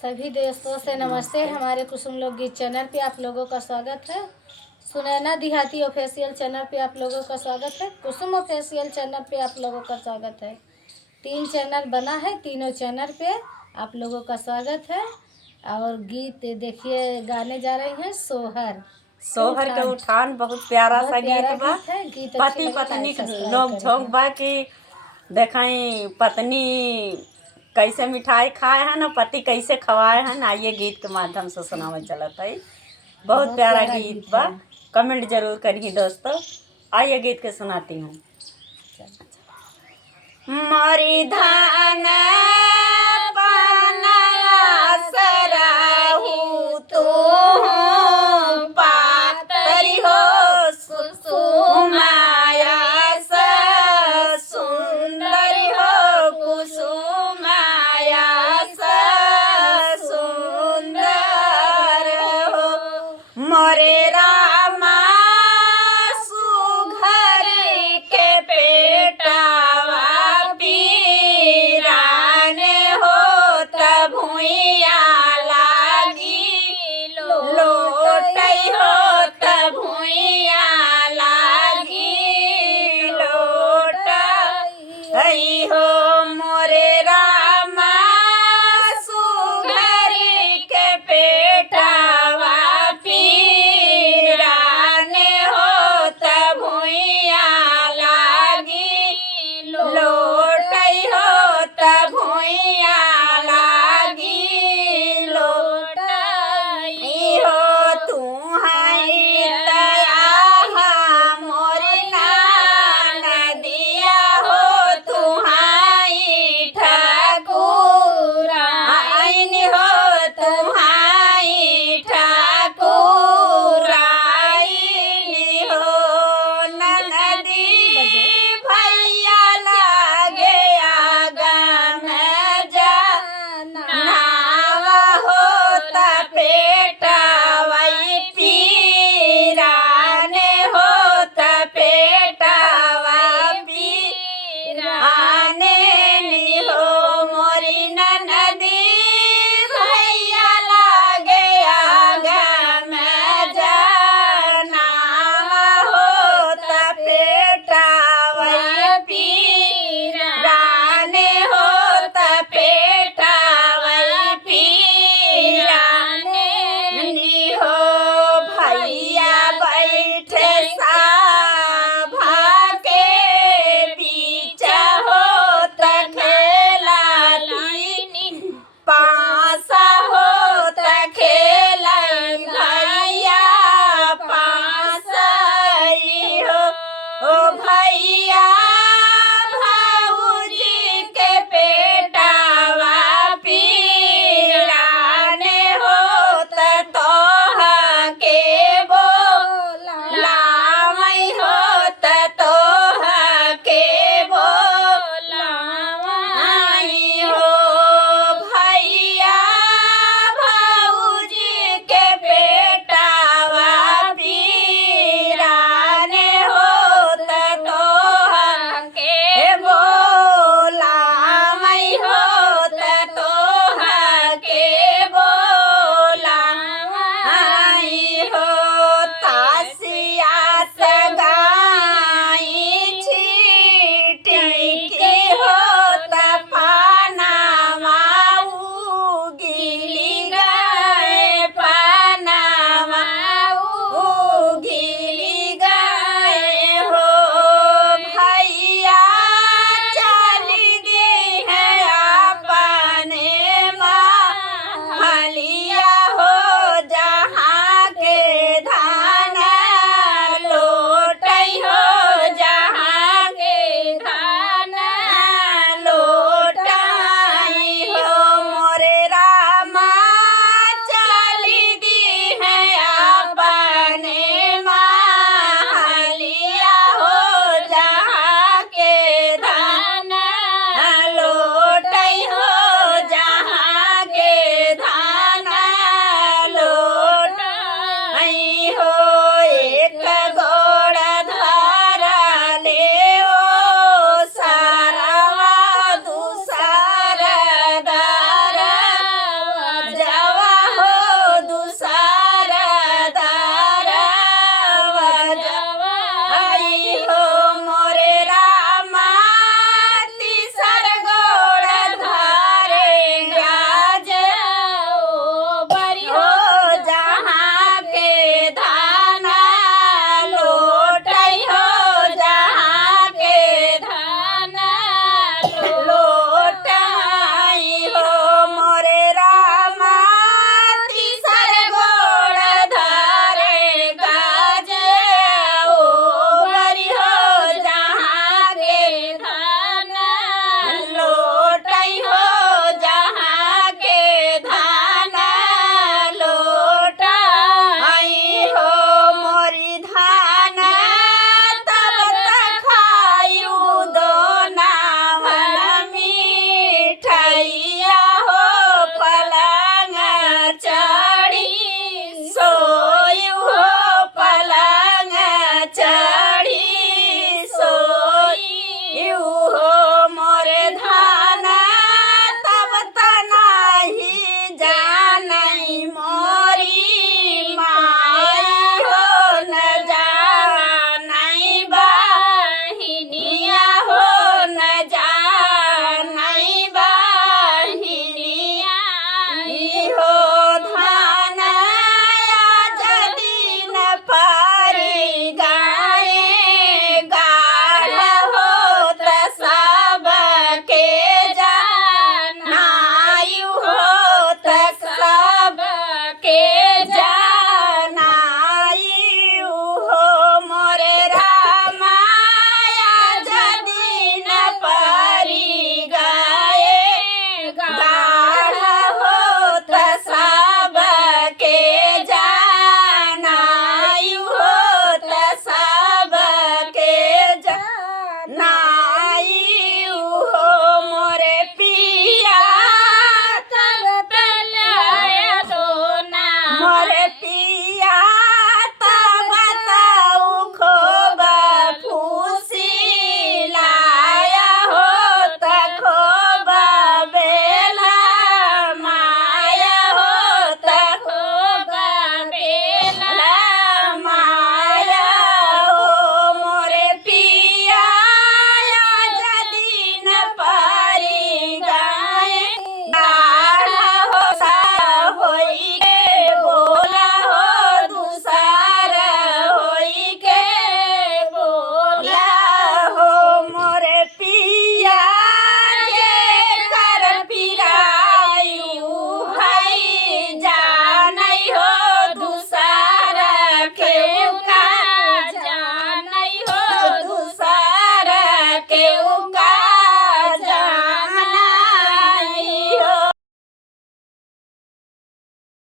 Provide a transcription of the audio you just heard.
सभी दोस्तों से नमस्ते। हमारे कुसुम लोकगीत चैनल पे आप लोगों का स्वागत है। सुनैना देहाती ऑफिशियल चैनल पे आप लोगों का स्वागत है। कुसुम ऑफिशियल चैनल पे आप लोगों का स्वागत है। 3 चैनल बना है, तीनों चैनल पे आप लोगों का स्वागत है। और गीत देखिए गाने जा रहे हैं सोहर सोहर के उठान बहुत प्यारा सा गीत बा। है। गीत पति पत्नी के नोक झोंक बा कि देखाई पत्नी कैसे मिठाई खाए हैं ना पति कैसे खवाए हैं। आइए गीत के माध्यम से सुनावल चलत है। बहुत प्यारा गीत बा। कमेंट जरूर करिए दोस्तों। आइए गीत के सुनाती हूँ। मारी धान